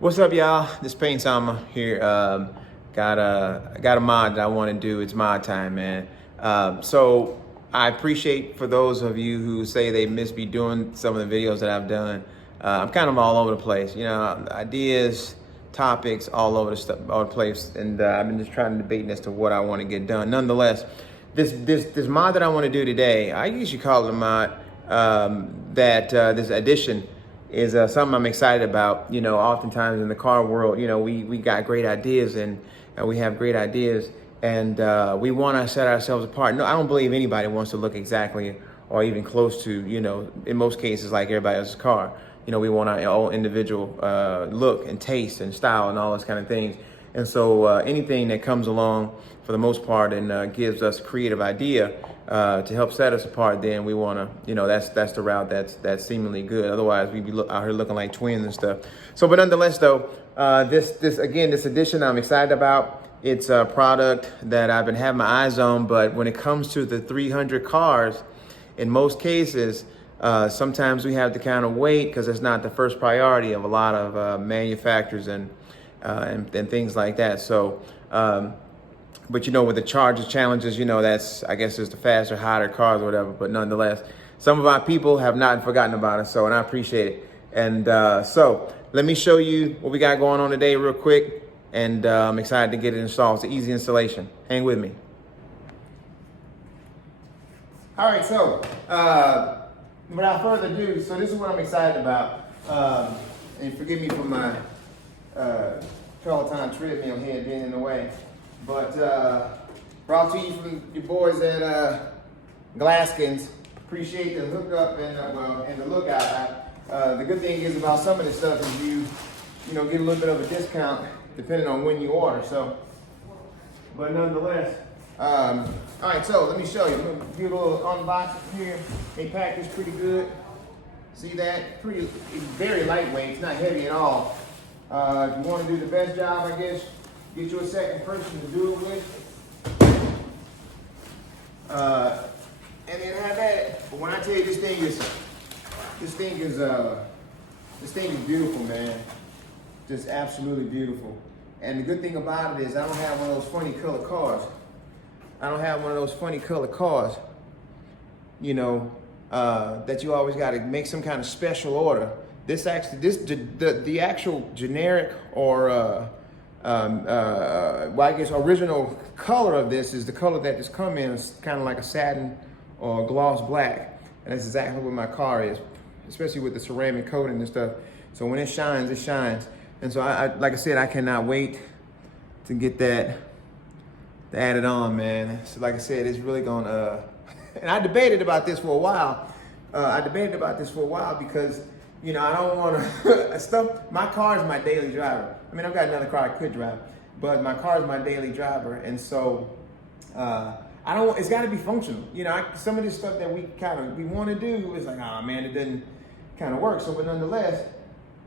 What's up, y'all? This Paint Sama here. Got a mod that I want to do. It's mod time, man. So I appreciate for those of you who say they miss me doing some of the videos that I've done. I'm kind of all over the place, ideas, topics, all over the place, and I've been just trying to debate as to what I want to get done. Nonetheless, this mod that I want to do today, I usually call it a mod. This addition is something I'm excited about. Oftentimes in the car world, we got great ideas and we have great ideas, and we want to set ourselves apart. No, I don't believe anybody wants to look exactly or even close to, in most cases, like everybody else's car. We want our own individual look and taste and style and all those kind of things. And so anything that comes along for the most part and gives us a creative idea to help set us apart, then we want to, that's the route that's seemingly good. Otherwise, we'd be out here looking like twins and stuff. So, but nonetheless, though, this edition I'm excited about. It's a product that I've been having my eyes on, but when it comes to the 300 cars, in most cases, sometimes we have to kind of wait because it's not the first priority of a lot of manufacturers and things like that. So, but with the charges challenges, that's, I guess, it's the faster, hotter cars or whatever. But nonetheless, some of our people have not forgotten about us, and I appreciate it. And so let me show you what we got going on today real quick. And I'm excited to get it installed. It's an easy installation. Hang with me. All right, so without further ado, so this is what I'm excited about. And forgive me for my Peloton treadmill head being in the way. But brought to you from your boys at Glaskins. Appreciate the hookup and the lookout. The good thing is about some of this stuff is you get a little bit of a discount depending on when you order. So, but nonetheless, all right. So let me show you. I'm gonna do a little unboxing here. They pack this pretty good. See that? It's very lightweight. It's not heavy at all. If you want to do the best job, I guess, get you a second person to do it with. And then have at it. But when I tell you this thing is beautiful, man. Just absolutely beautiful. And the good thing about it is I don't have one of those funny color cars. That you always got to make some kind of special order. The actual generic or I guess original color of this is the color that this come in. It's kind of like a satin or gloss black, and that's exactly what my car is, especially with the ceramic coating and stuff. So when it shines, it shines. And so I like I said, I cannot wait to get that added on, man. So like I said, it's really gonna. And I debated about this for a while. Because I don't want to my car is my daily driver. I mean, I've got another car I could drive, but my car is my daily driver, and so I don't. It's got to be functional. Some of this stuff that we want to do is like, oh man, it doesn't kind of work. So, but nonetheless,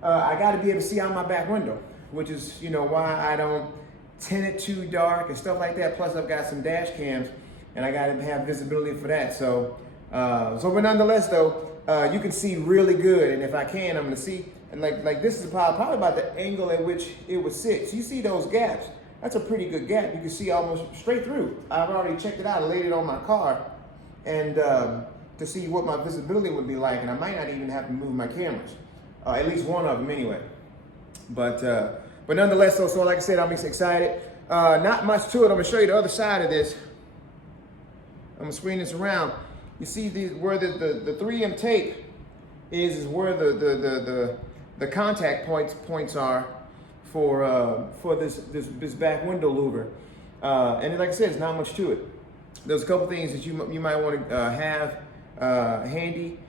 I got to be able to see out my back window, which is why I don't tint it too dark and stuff like that. Plus, I've got some dash cams, and I got to have visibility for that. So, but nonetheless, though, you can see really good. And if I can, I'm going to see. And like this is probably about the angle at which it would sit. So you see those gaps. That's a pretty good gap. You can see almost straight through. I've already checked it out. I laid it on my car, and to see what my visibility would be like. And I might not even have to move my cameras. At least one of them anyway. But nonetheless, so like I said, I'm excited. Not much to it. I'm gonna show you the other side of this. I'm gonna screen this around. You see where the 3M tape is where the contact points are for this back window louver. And like I said, it's not much to it. There's a couple things that you might want to have handy,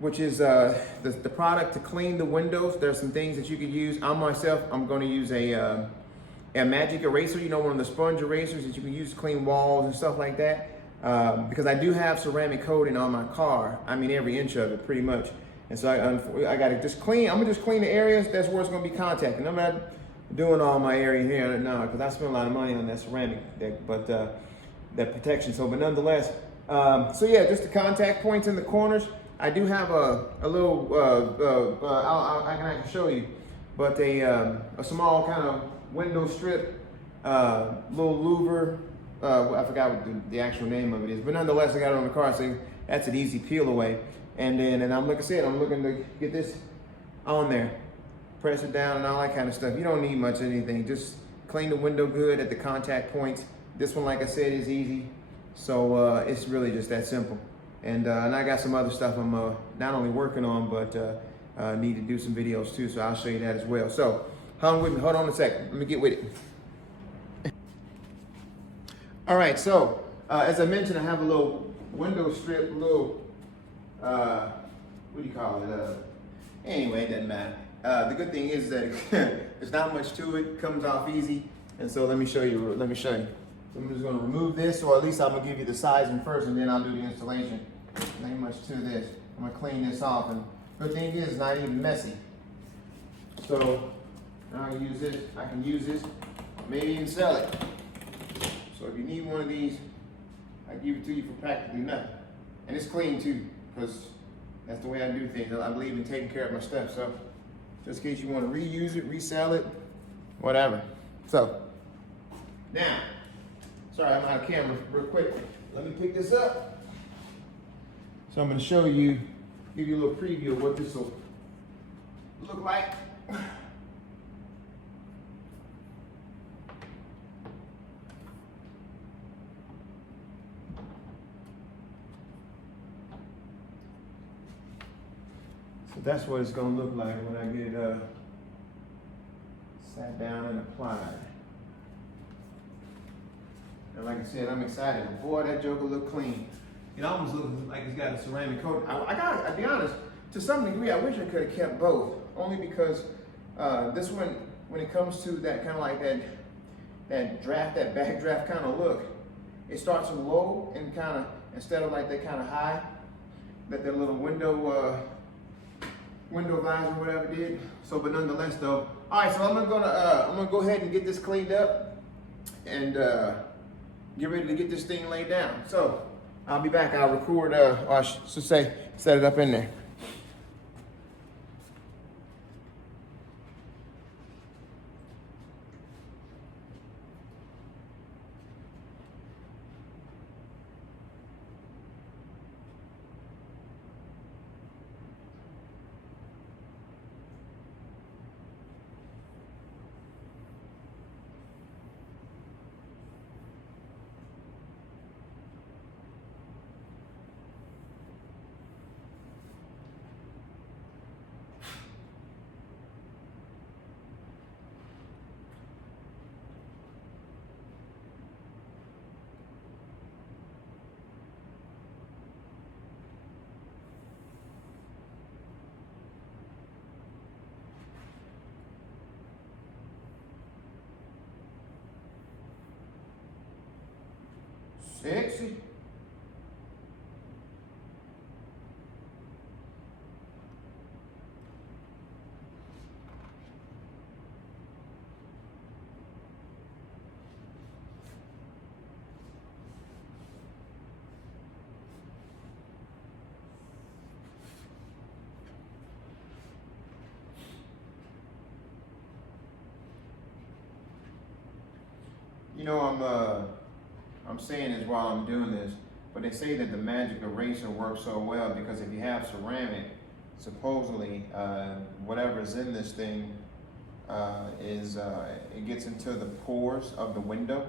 which is the product to clean the windows. There's some things that you could use. I'm going to use a magic eraser, one of the sponge erasers that you can use to clean walls and stuff like that. Because I do have ceramic coating on my car. I mean, every inch of it, pretty much. And so I got to just clean. I'm gonna just clean the areas that's where it's gonna be contact. And I'm not doing all my area here now because I spent a lot of money on that ceramic, that protection. So, but nonetheless, so yeah, just the contact points in the corners. I do have a little, I can show you. but a small kind of window strip, little louvre. I forgot what the actual name of it is, but nonetheless, I got it on the car, so that's an easy peel away. And then, and I'm like I said, I'm looking to get this on there, press it down and all that kind of stuff. You don't need much of anything. Just clean the window good at the contact points. This one, like I said, is easy. So it's really just that simple. And I got some other stuff I'm not only working on, but need to do some videos too. So I'll show you that as well. So hang with me. Hold on a second. Let me get with it. All right. So as I mentioned, I have a little window strip, little, what do you call it? Anyway, it doesn't matter. The good thing is that there's not much to it. Comes off easy. And so let me show you. Let me show you. So I'm just going to remove this, or at least I'm going to give you the sizing first, and then I'll do the installation. There ain't much to this. I'm going to clean this off, and the good thing is it's not even messy. So now I use this. I can use this, maybe even sell it. So if you need one of these, I give it to you for practically nothing. And it's clean too, because that's the way I do things. I believe in taking care of my stuff. So just in case you want to reuse it, resell it, whatever. So now, sorry, I'm out of camera real quick. Let me pick this up. So I'm going to show you, give you a little preview of what this will look like. So that's what it's going to look like when I get it sat down and applied. And like I said, I'm excited. Boy, that joker look clean. It almost looks like it's got a ceramic coat. I'll be honest, to some degree, I wish I could have kept both. Only because this one, when it comes to that kind of like that draft, that back draft kind of look, it starts from low and kind of, instead of like that kind of high, that little window visor, whatever it did. So, but nonetheless though, all right, so I'm gonna go ahead and get this cleaned up and get ready to get this thing laid down. So I'll be back. I'll record, or I should say, set it up in there. Sexy. You know, I'm saying this while I'm doing this, but they say that the magic eraser works so well because if you have ceramic, supposedly whatever's in this thing it gets into the pores of the window,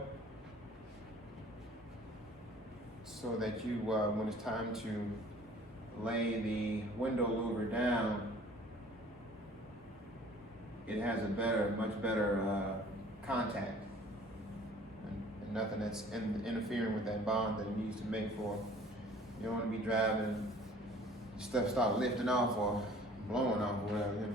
so that you when it's time to lay the window louver down, it has a much better contact. Nothing that's interfering with that bond that it needs to make for. You don't want to be driving and stuff start lifting off or blowing off or whatever. You know?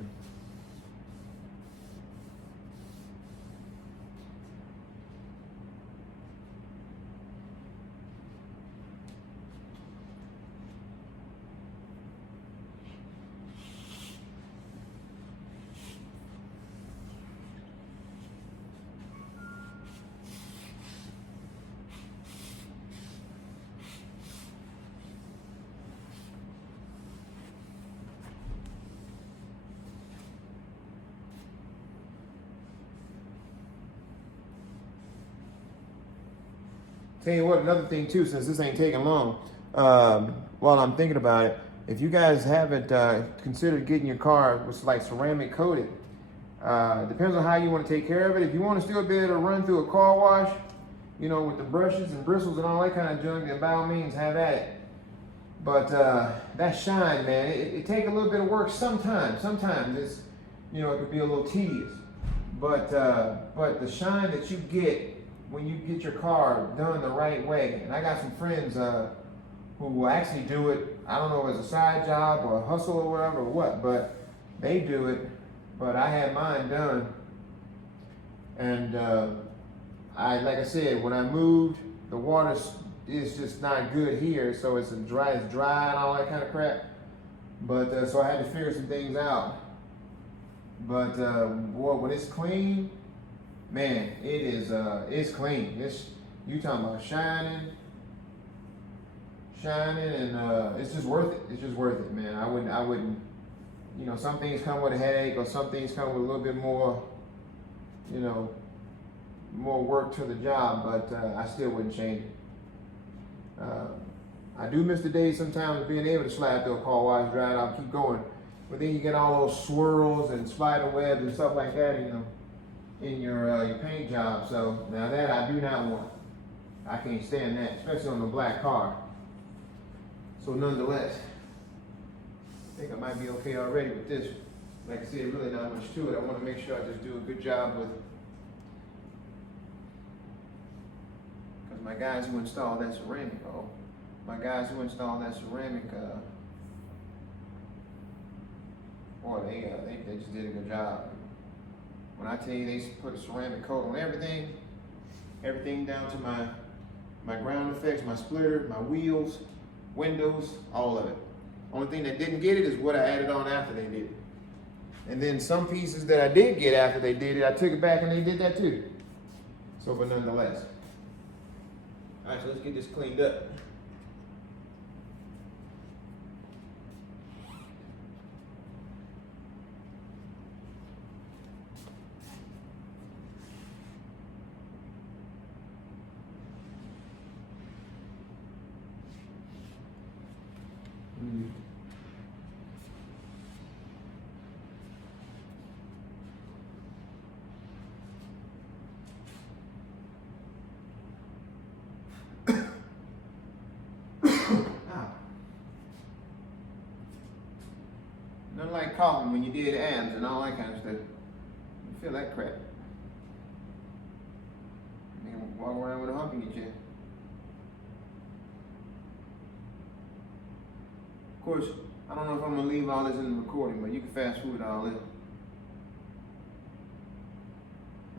Tell you what, another thing too, since this ain't taking long, while I'm thinking about it, if you guys haven't considered getting your car with like ceramic coated, depends on how you want to take care of it. If you want to still be able to run through a car wash, you know, with the brushes and bristles and all that kind of junk, then by all means have at it. But that shine, man, it take a little bit of work sometimes. Sometimes it's, you know, it could be a little tedious. But the shine that you get when you get your car done the right way, and I got some friends who will actually do it, I don't know if it's a side job or a hustle or whatever or what, but they do it. But I had mine done, and like I said, when I moved, the water is just not good here, so it's dry and all that kind of crap. But so I had to figure some things out. But boy, when it's clean, man, it's clean. You talking about shining, and it's just worth it. It's just worth it, man. I wouldn't. You know, some things come with a headache, or some things come with a little bit more, you know, more work to the job. But I still wouldn't change it. I do miss the days sometimes of being able to slide through a car wash, dry it out, keep going. But then you get all those swirls and spider webs and stuff like that, you know, in your paint job. So now that I do not want. I can't stand that, especially on a black car. So nonetheless, I think I might be okay already with this. Like I said, really not much to it. I want to make sure I just do a good job with, because my guys who installed that ceramic, boy, they just did a good job. When I tell you they put a ceramic coat on everything down to my ground effects, my splitter, my wheels, windows, all of it. Only thing that didn't get it is what I added on after they did it. And then some pieces that I did get after they did it, I took it back and they did that too. So, but nonetheless. All right, so let's get this cleaned up. Nothing like coughing when you did abs and all that kind of stuff. You feel that crap. You can walk around with a hump in your chest. Of course, I don't know if I'm gonna leave all this in the recording, but you can fast forward all this.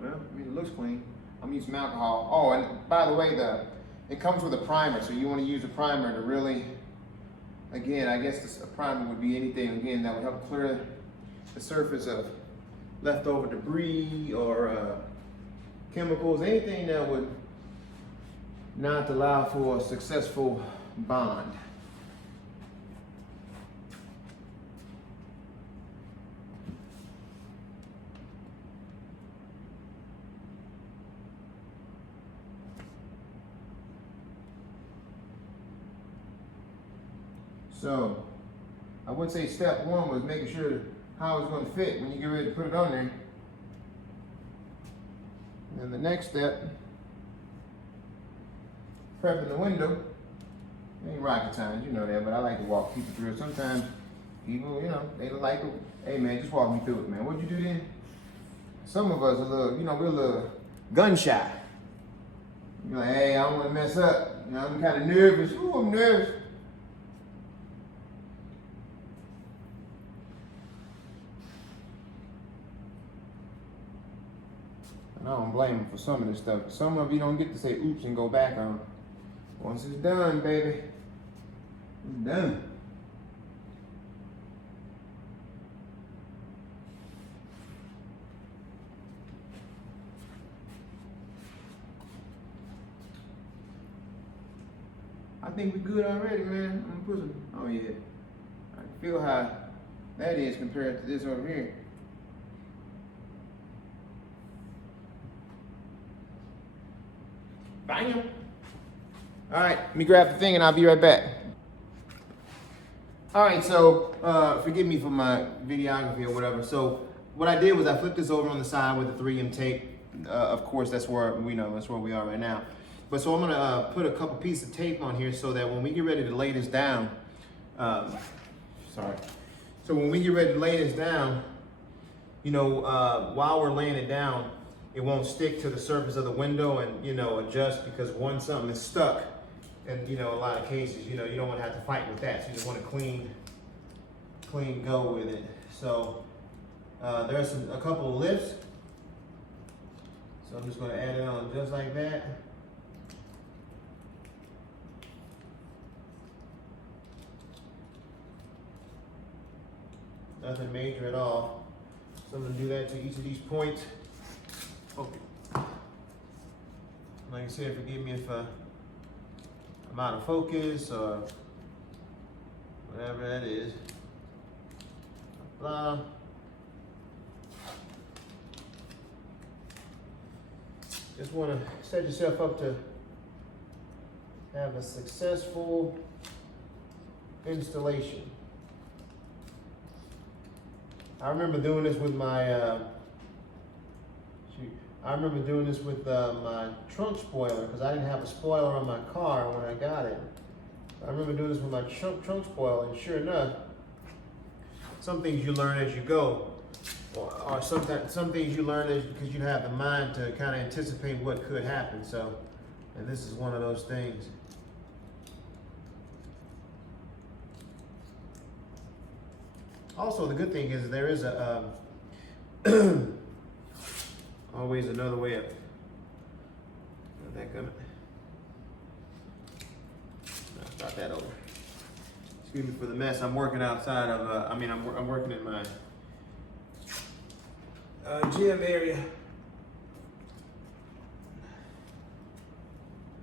Well, I mean, it looks clean. I'm gonna use some alcohol. Oh, and by the way, it comes with a primer, so you want to use a primer to really, again, I guess a primer would be anything, again, that would help clear the surface of leftover debris or chemicals, anything that would not allow for a successful bond. So, I would say step one was making sure how it's going to fit when you get ready to put it on there. And then the next step, prepping the window. It ain't rocket science, you know that, but I like to walk people through it. Sometimes people, you know, they like to, hey man, just walk me through it, man. What'd you do then? Some of us are a little, you know, we're a little gun shy. You're like, hey, I don't want to mess up. You know, I'm kind of nervous. Ooh, I'm nervous. And I don't blame them for some of this stuff. Some of you don't get to say oops and go back on. Once it's done, baby, it's done. I think we're good already, man. I'm gonna put some, oh yeah. I can feel how that is compared to this over here. Bam! All right, let me grab the thing and I'll be right back. All right, so forgive me for my videography or whatever. So what I did was I flipped this over on the side with the 3M tape. Of course, that's where we are right now. But so I'm gonna put a couple pieces of tape on here so that when we get ready to lay this down, sorry. So when we get ready to lay this down, you know, while we're laying it down, it won't stick to the surface of the window and, you know, adjust, because once something is stuck, and, you know, a lot of cases, you know, you don't want to have to fight with that. So you just want to clean go with it. So there's a couple of lifts. So I'm just going to add it on just like that. Nothing major at all. So I'm going to do that to each of these points. Okay. Like I said, forgive me if I'm out of focus or whatever that is. Blah. Just want to set yourself up to have a successful installation. I remember doing this with my my trunk spoiler, because I didn't have a spoiler on my car when I got it. I remember doing this with my trunk spoiler, and sure enough, some things you learn as you go, or some things you learn because you have the mind to kind of anticipate what could happen. So, and this is one of those things. Also, the good thing is there is a always another way of that coming. I'll start that over. Excuse me for the mess. I'm working outside of. I'm working in my gym area.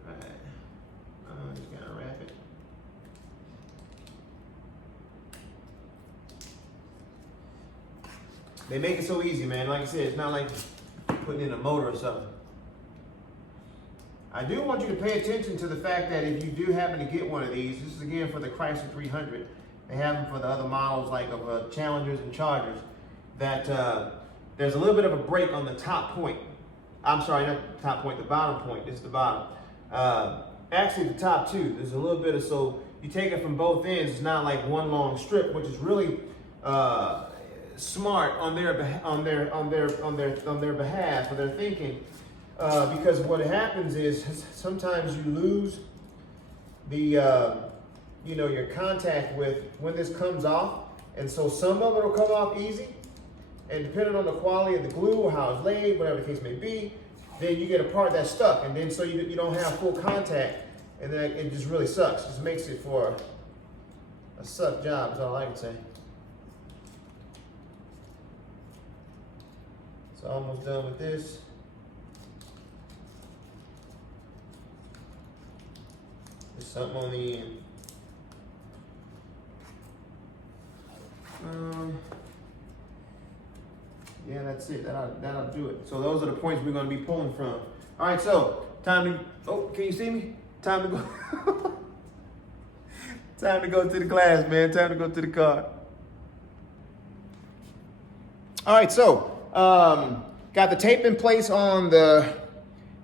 All right. Just gotta wrap it. They make it so easy, man. Like I said, it's not like putting in a motor or something. I do want you to pay attention to the fact that if you do happen to get one of these, this is again for the Chrysler 300. They have them for the other models like of Challengers and Chargers. That there's a little bit of a break on the top point. I'm sorry, not the top point, the bottom point. This is the bottom. Actually, the top too. There's a little bit of, so you take it from both ends. It's not like one long strip, which is really smart on their behalf, for their thinking, because what happens is sometimes you lose the your contact with when this comes off, and so some of it will come off easy, and depending on the quality of the glue or how it's laid, whatever the case may be, then you get a part that's stuck, and then so you don't have full contact, and then it just really sucks. It just makes it for a suck job, is all I can say. So almost done with this. There's something on the end. Yeah, that's it. That'll do it. So those are the points we're going to be pulling from. All right, so time to. Oh, can you see me? Time to go. Time to go to the class, man. Time to go to the car. All right, so got the tape in place on the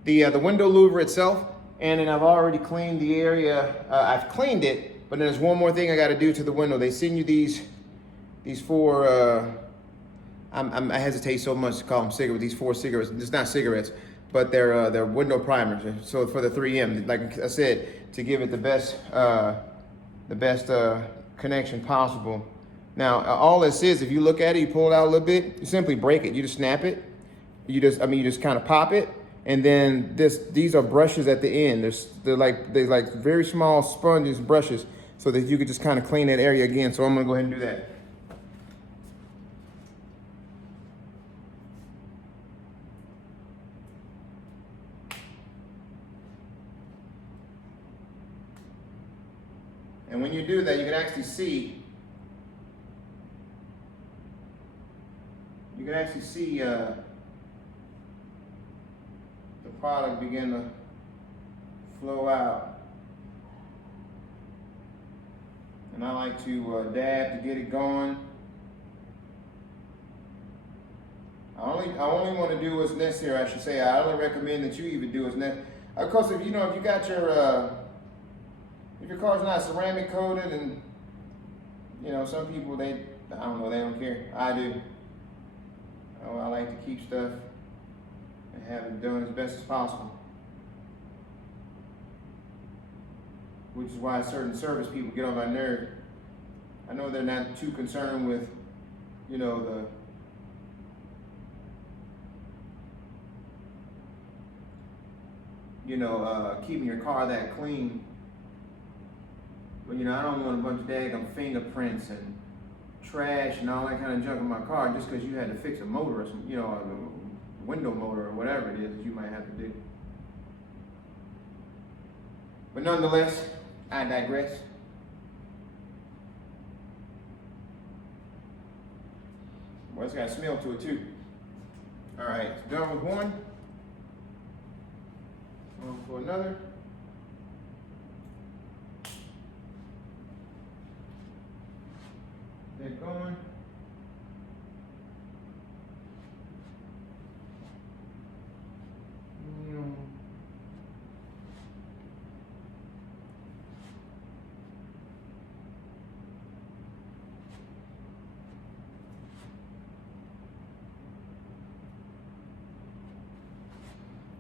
window louver itself, and then I've already cleaned the area. I've cleaned it, but then there's one more thing I got to do to the window. They send you these four. I hesitate so much to call them cigarettes. These 4 cigarettes. It's not cigarettes, but they're window primers. So for the 3M, like I said, to give it the best connection possible. Now, all this is, if you look at it, you pull it out a little bit, you simply break it. You just snap it. You just kind of pop it, and then these are brushes at the end. They're like very small sponges, brushes, so that you could just kind of clean that area again. So I'm gonna go ahead and do that. And when you do that, you can actually see. The product begin to flow out. and I like to dab to get it going. I only want to do what's necessary, I should say. I only recommend that you even do what's necessary. Of course, if you got your if your car's not ceramic coated, and some people I don't know, they don't care. I do. I like to keep stuff and have it done as best as possible. Which is why certain service people get on my nerve. I know they're not too concerned with, keeping your car that clean. But I don't want a bunch of daggum fingerprints and trash and all that kind of junk in my car just because you had to fix a motor or some, a window motor or whatever it is that you might have to do. But nonetheless, I digress. Well, it's got a smell to it too. All right, done with one. On for another. Get going.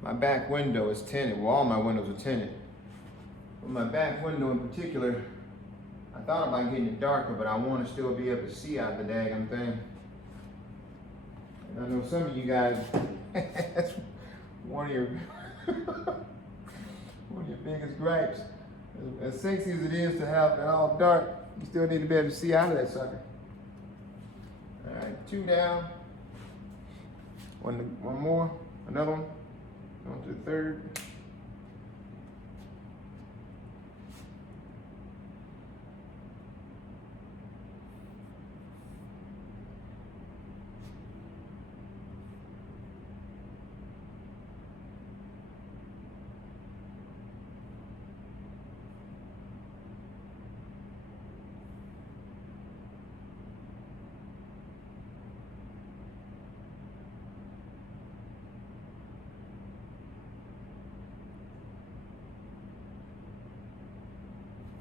My back window is tinted. Well, all my windows are tinted. But my back window in particular, I thought about getting it darker, but I want to still be able to see out the daggum thing. And I know some of you guys, that's one of your biggest gripes. As sexy as it is to have it all dark, you still need to be able to see out of that sucker. All right, 2 down. One more, another one. On to the third.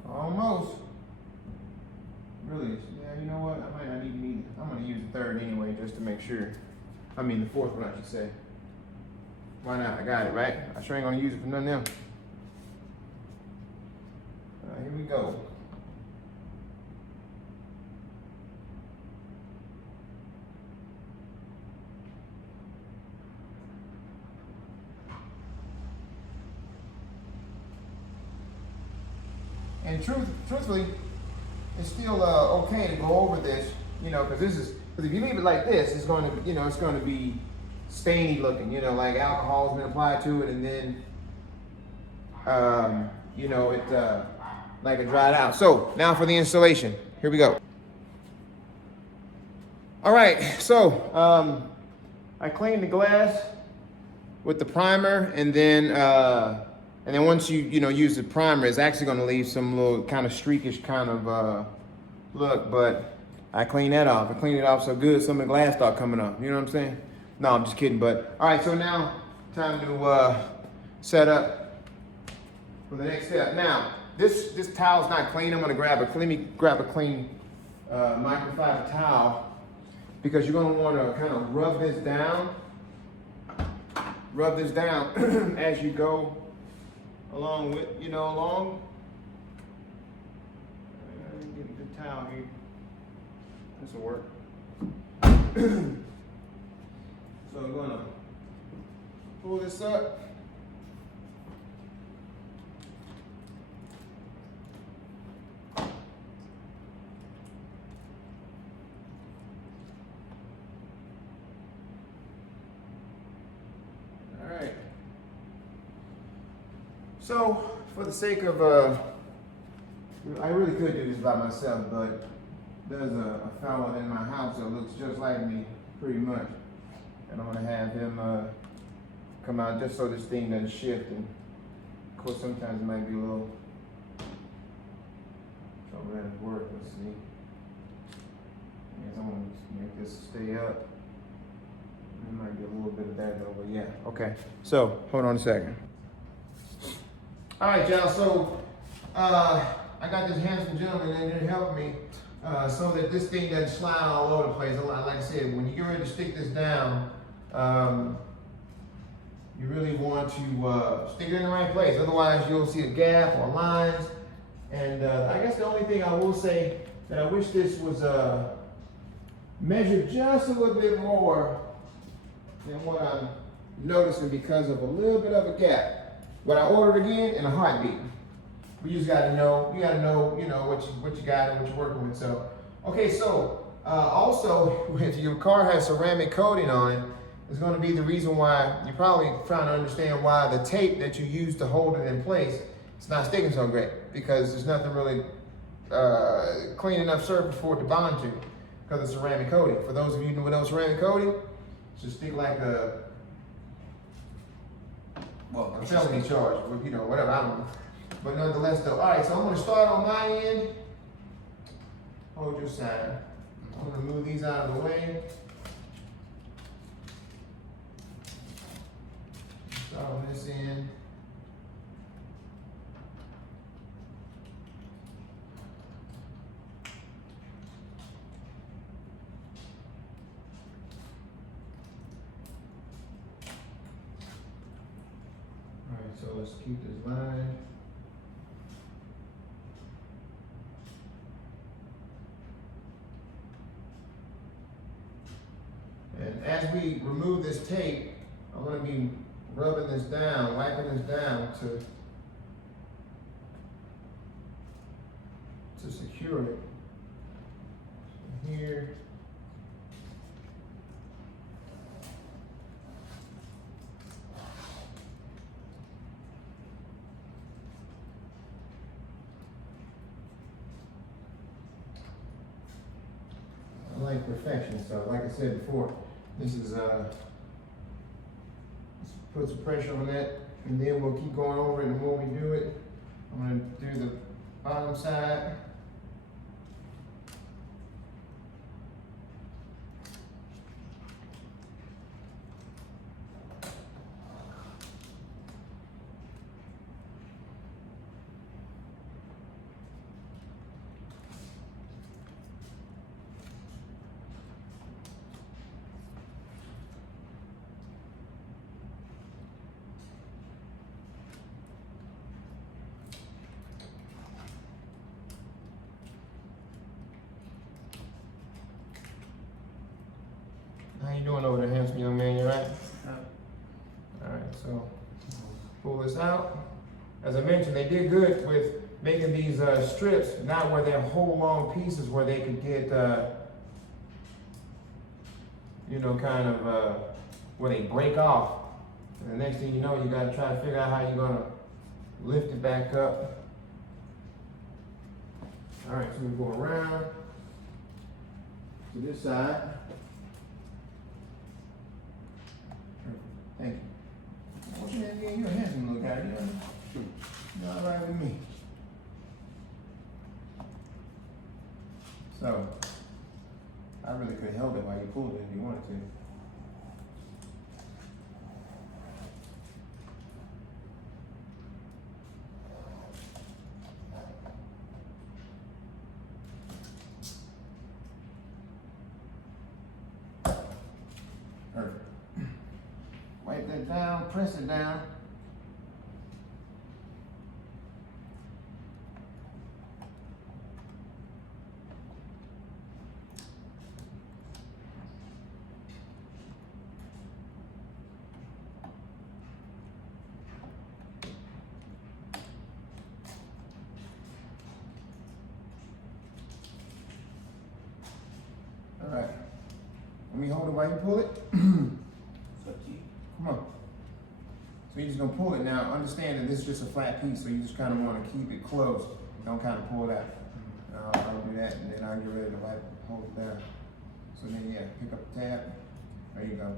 Almost. Really? Yeah, you know what? I might not even need. I'm gonna use the third anyway, just to make sure. I mean, the fourth one, I should say. Why not? I got it, right? I sure ain't gonna use it for nothing else. Here we go. And truthfully, it's still okay to go over this, because if you leave it like this, it's going to, it's going to be stainy looking, like alcohol's been applied to it, and then, like it dried out. So now for the installation. Here we go. All right, so I cleaned the glass with the primer, and then once you use the primer, it's actually going to leave some little kind of streakish kind of look, but I cleaned that off. I cleaned it off so good some of the glass started coming up. You know what I'm saying? No, I'm just kidding. But all right, so now time to set up for the next step. Now this towel's not clean. I'm going to grab a clean microfiber towel, because you're going to want to kind of rub this down as you go along with, along. Get a good towel here. This will work. So I'm gonna pull this up. All right. So, for the sake of, I really could do this by myself, but there's a fellow in my house that looks just like me, pretty much. And I'm gonna have him come out just so this thing doesn't shift. And of course, sometimes it might be a little if that'll work. Let's see. I guess I'm gonna make this stay up. I might get a little bit of that though, but yeah. Okay. So hold on a second. All right, y'all. So I got this handsome gentleman in there helping me so that this thing doesn't slide all over the place. Like I said, when you get ready to stick this down, you really want to stick it in the right place. Otherwise, you'll see a gap or lines. And I guess the only thing I will say that I wish this was measured just a little bit more than what I'm noticing because of a little bit of a gap. What I ordered again in a heartbeat. We just gotta know, you know, what you got and what you're working with. So, okay, so also, if your car has ceramic coating on it, it's gonna be the reason why you're probably trying to understand why the tape that you use to hold it in place, it's not sticking so great because there's nothing really clean enough surface for it to bond to because of ceramic coating. For those of you who know ceramic coating, it's just stick like a felony charge, you know, whatever, I don't know. But nonetheless though, all right, so I'm gonna start on my end. Hold your side. I'm gonna move these out of the way. Start on this end. All right, so let's keep this line. And as we remove this tape, I'm going to be rubbing this down, wiping this down to secure it. So here. I like perfection, so like I said before, this is let's put some pressure on that, and then we'll keep going over it. And when we do it, I'm gonna do the bottom side. How you doing over there, handsome young man? You all right? All right, so pull this out. As I mentioned, they did good with making these strips, not where they're whole long pieces where they could get, you know, kind of where they break off. And the next thing you know, you got to try to figure out how you're going to lift it back up. All right, so we go around to this side. Thank you. What's your name again? You're a handsome little guy, you know? You're all right with me. So, I really could have held it while you pulled it if you wanted to. Perfect. Wipe that down, press it down. All right. Let me hold it while you pull it. Come on. So you're just gonna pull it now. Understand that this is just a flat piece, so you just kind of want to keep it close. Don't kind of pull it out. I'll do that, and then I'll get ready to hold it down. So then, yeah, pick up the tab. There you go.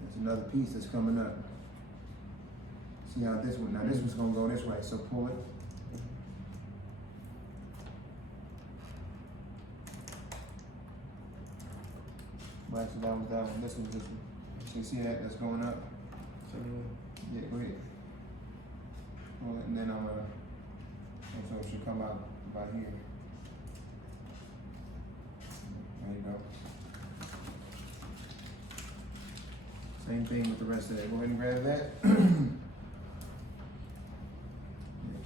There's another piece that's coming up. See how this one? Now this one's gonna go this way. So pull it. Right, so that was that one. This was this one. So you see that? That's going up. So yeah, go ahead. Well, and then I'm gonna. So it should come out about here. There you go. Same thing with the rest of that. Go ahead and grab that. Yeah,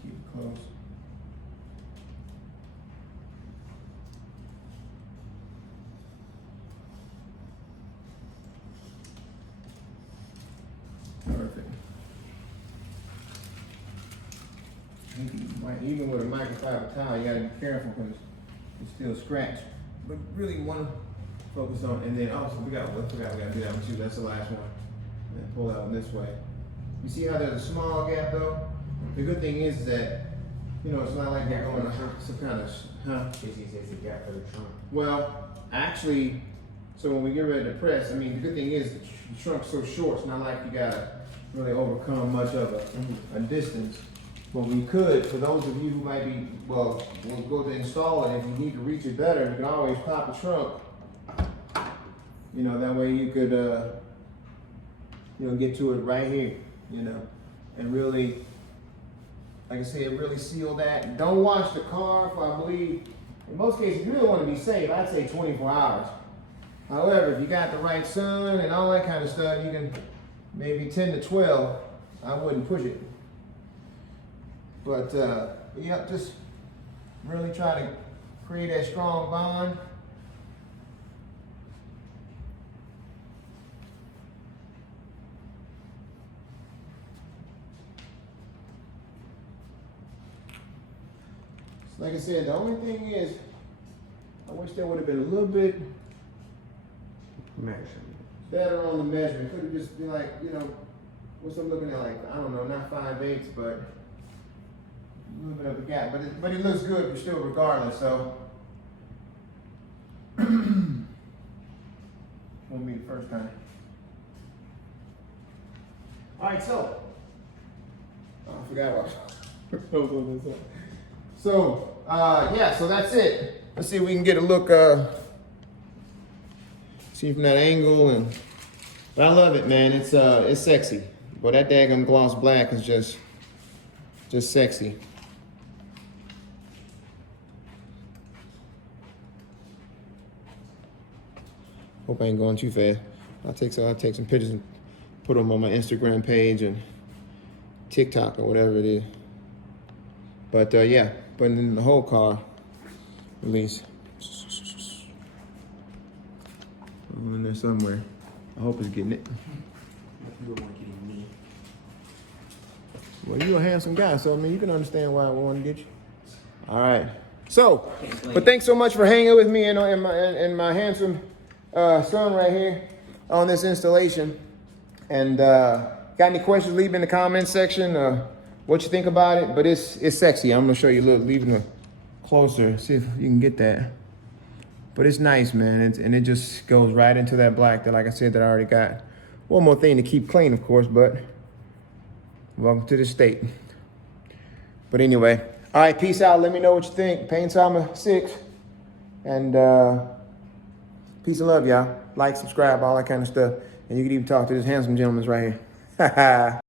keep it close. Perfect. Even with a microfiber towel, you gotta be careful because it's still scratched. But really want to focus on, and then also we gotta do that one too. That's the last one. And then pull out this way. You see how there's a small gap though? The good thing is that, you know, it's not like you're going to some kind of, It's a gap for the trunk. Well, actually, so when we get ready to press, I mean, the good thing is the trunk's so short, it's not like you gotta really overcome much of a distance. But we could, for those of you who might be, well, we'll go to install it, if you need to reach it better, you can always pop the trunk. You know, that way you could, you know, get to it right here, you know, and really, like I said, really seal that. Don't wash the car for, I believe, in most cases, if you really want to be safe, I'd say 24 hours. However, if you got the right sun and all that kind of stuff, you can maybe 10 to 12. I wouldn't push it. But yeah, just really try to create that strong bond. So like I said, the only thing is, I wish there would have been a little bit better on the measurement. Could have just been like, you know, what's I'm looking at, like, I don't know, not 5/8, but a little bit of a gap, but it looks good still regardless, so. Won't be the first time. All right, so. Oh, I forgot about So, yeah, so that's it. Let's see if we can get a look, see from that angle, but I love it, man. It's sexy. But that daggum gloss black is just sexy. Hope I ain't going too fast. I'll take some pictures and put them on my Instagram page and TikTok or whatever it is. But yeah, putting in the whole car, release. In there somewhere. I hope it's getting it. You don't want to get me. Well, you're a handsome guy, so I mean, you can understand why I want to get you. All right. So, but thanks so much for hanging with me and my handsome son right here on this installation. And got any questions? Leave in the comments section. What you think about it? But it's sexy. I'm gonna show you a little, leaving it closer. See if you can get that. But it's nice, man. And it just goes right into that black that, like I said, that I already got. One more thing to keep clean, of course, but welcome to the state. But anyway, all right, peace out. Let me know what you think. Paint Summer 6. And peace and love, y'all. Like, subscribe, all that kind of stuff. And you can even talk to this handsome gentleman right here.